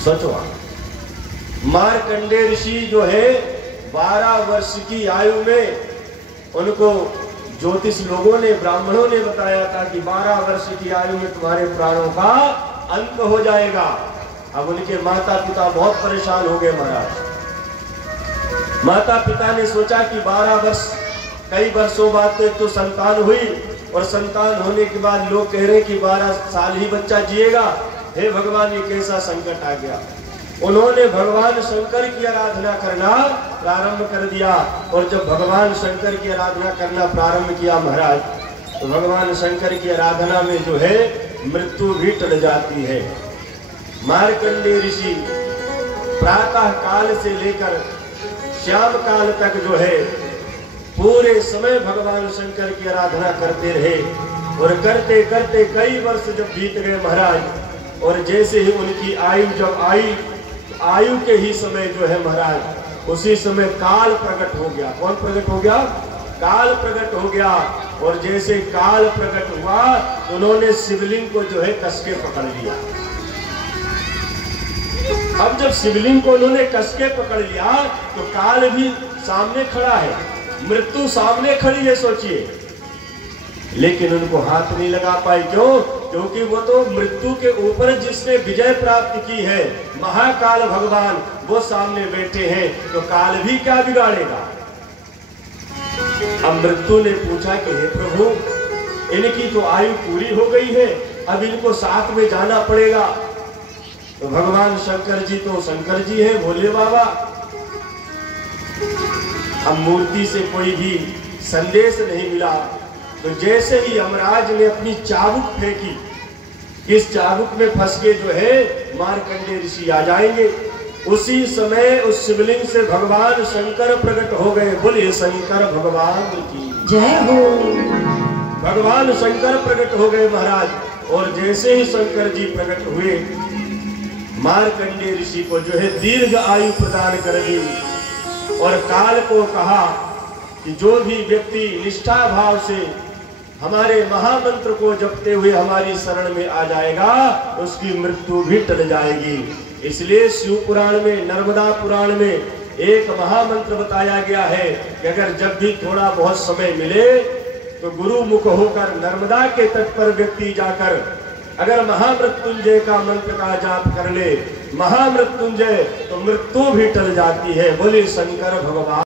सोचो, मार्कंडेय ऋषि जो है 12 वर्ष की आयु में उनको ज्योतिष लोगों ने, ब्राह्मणों ने बताया था कि 12 वर्ष की आयु में तुम्हारे प्राणों का अंत हो जाएगा। अब उनके माता पिता बहुत परेशान हो गए महाराज। माता पिता ने सोचा कि 12 वर्ष, कई वर्षों बाद तो संतान हुई, और संतान होने के बाद लोग कह रहे कि 12 साल ही बच्चा जिएगा। हे भगवान, ये कैसा संकट आ गया। उन्होंने भगवान शंकर की आराधना करना प्रारंभ कर दिया, और जब भगवान शंकर की आराधना करना प्रारंभ किया महाराज, तो भगवान शंकर की आराधना में जो है मृत्यु भी टल जाती है। मार्कंडेय ऋषि प्रातः काल से लेकर श्याम काल तक जो है पूरे समय भगवान शंकर की आराधना करते रहे, और करते करते कई वर्ष जब बीत गए महाराज, और जैसे ही उनकी आयु जब आई, आयु के ही समय जो है महाराज, उसी समय काल प्रकट हो गया। कौन प्रकट हो गया? काल प्रकट हो गया। और जैसे काल प्रकट हुआ, उन्होंने शिवलिंग को जो है कस के पकड़ लिया। अब जब शिवलिंग को उन्होंने कस के पकड़ लिया, तो काल भी सामने खड़ा है, मृत्यु सामने खड़ी है, सोचिए, लेकिन उनको हाथ नहीं लगा पाई। क्यों? क्योंकि वो तो मृत्यु के ऊपर जिसने विजय प्राप्त की है, महाकाल भगवान, वो सामने बैठे हैं, तो काल भी क्या बिगाड़ेगा। अब मृत्यु ने पूछा कि हे प्रभु, इनकी तो आयु पूरी हो गई है, अब इनको साथ में जाना पड़ेगा। तो भगवान शंकर जी तो शंकर जी है, भोले बाबा। अब मूर्ति से कोई भी संदेश नहीं मिला, तो जैसे ही यमराज ने अपनी चाबुक फेंकी, इस चाबुक में फंस के जो है मार्कंडेय ऋषि आ जाएंगे, उसी समय उस शिवलिंग से भगवान शंकर प्रकट हो गए। बोलिए शंकर भगवान की जय हो। भगवान शंकर प्रकट हो गए महाराज। और जैसे ही शंकर जी प्रकट हुए, मार्कंडेय ऋषि को जो है दीर्घ आयु प्रदान कर दी, और काल को कहा कि जो भी व्यक्ति निष्ठा भाव से हमारे महामंत्र को जपते हुए हमारी शरण में आ जाएगा, उसकी मृत्यु भी टल जाएगी। इसलिए शिव पुराण में, नर्मदा पुराण में एक महामंत्र बताया गया है कि अगर जब भी थोड़ा बहुत समय मिले, तो गुरु मुख होकर नर्मदा के तट पर व्यक्ति जाकर अगर महामृत्युंजय का मंत्र का जाप कर ले, महामृत्युंजय, तो मृत्यु भी टल जाती है। बोले शंकर भगवान।